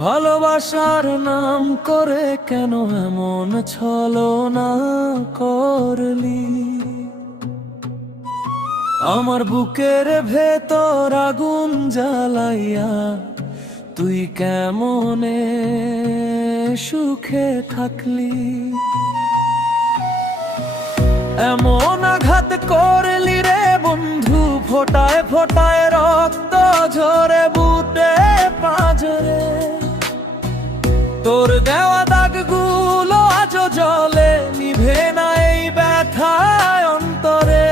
ভালোবাসার নাম করে কেন এমন ছলনা করলি? আমার বুকের ভেতর আগুন জ্বালাইয়া তুই কেমনে সুখে থাকলি? এমন আঘাত করলি রে বন্ধু, ফোটায় ফোটায় রক্ত ঝরে বুকে পাঁজরে। তোর দেওয়া দাগগুলো আজও জলে, নিভে না এই ব্যথায় অন্তরে।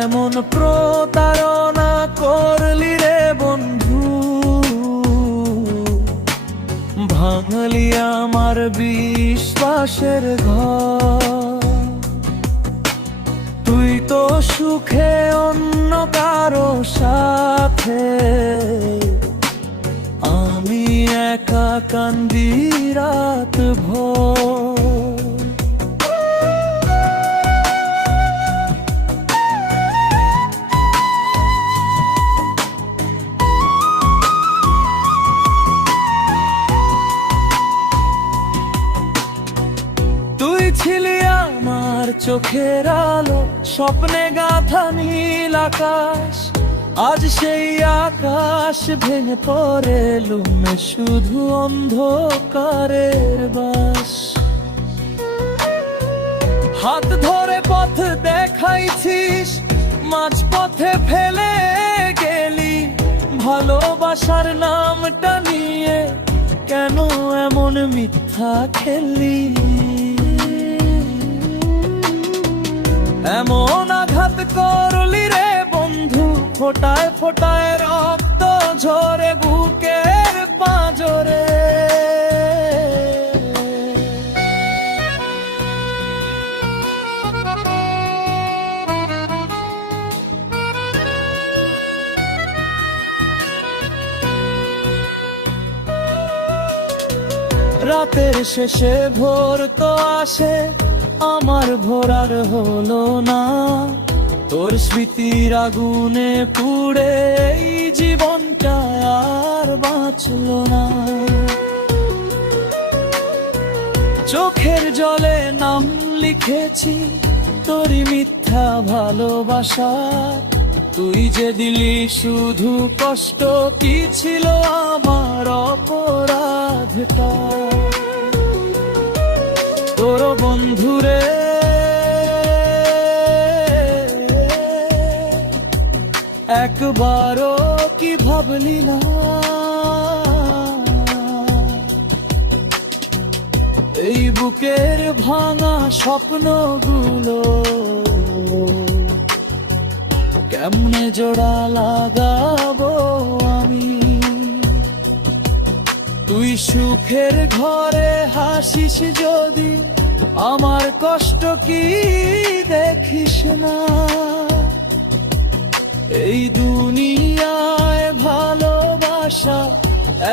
এমন প্রতারণা করলি রে বন্ধু, ভাঙলি আমার বিশ্বাসের ঘর। তুই তো সুখে অন্য কারো সাথে, আমি একা কান্দি রাত ভোর। তুই ছিলি আমার চোখের আলো, স্বপ্নে গাঁথা নীল আকাশ। আজ সেই আকাশ ভেঙে পড়ে লুমে শুধু অন্ধকারের বাস। হাত ধরে পথ দেখাইছিস, মাঝ পথে ফেলে গেলি। ভালোবাসার নামটা নিয়ে কেন এমন মিথ্যা খেললি? এমন আঘাত করলি রে বন্ধু, ফোটায় ফোটায় রক্ত ঝরে বুকের পাঁজরে। রাতের শেষে ভোর তো আসে, আমার ভোরার হলো না। তোর স্মৃতির আগুনে পুড়ে এই জীবনটা আর বাঁচলো না। চোখের জলে নাম লিখেছি তোরই মিথ্যা ভালোবাসা। তুই যে দিলি শুধু কষ্ট, কি ছিল আমার অপরাধটা? তোর বন্ধুরে একবারও কি ভাবলি না? এই বুকের ভাঙা স্বপ্নগুলো কেমনে জোড়া লাগাবো আমি? তুই সুখের ঘরে হাসিস যদি, আমার কষ্ট কি দেখিস না? এই দুনিয়ায় ভালোবাসা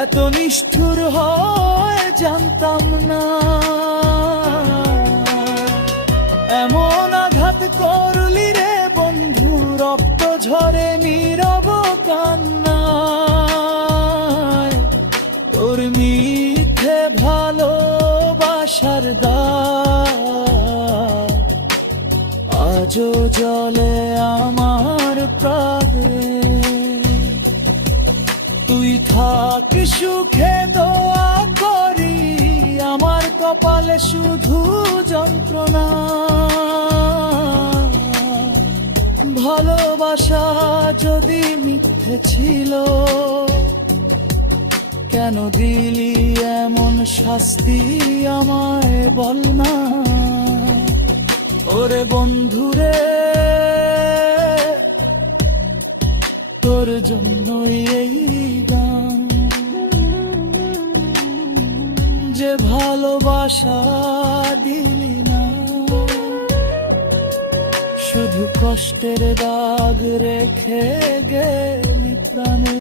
এত নিষ্ঠুর হয় জানতাম না। এমন আঘাত করলি রে বন্ধু, রক্ত ঝরে নীরব কান্নায়। তোর মিথ্যে ভালোবাসার দাগ আজও জলে আমার প্রাণে। তুই থাক সুখে দোয়া করি, আমার কপালে শুধু যন্ত্রণা। ভালোবাসা যদি মিথ্যে ছিল, কেন দিলি এমন শাস্তি আমায় বল না? ওরে বন্ধুরে, তোর জন্যই এই গান। যে ভালোবাসা দিলি না, শুধু কষ্টের দাগ রেখে গেলি প্রাণে।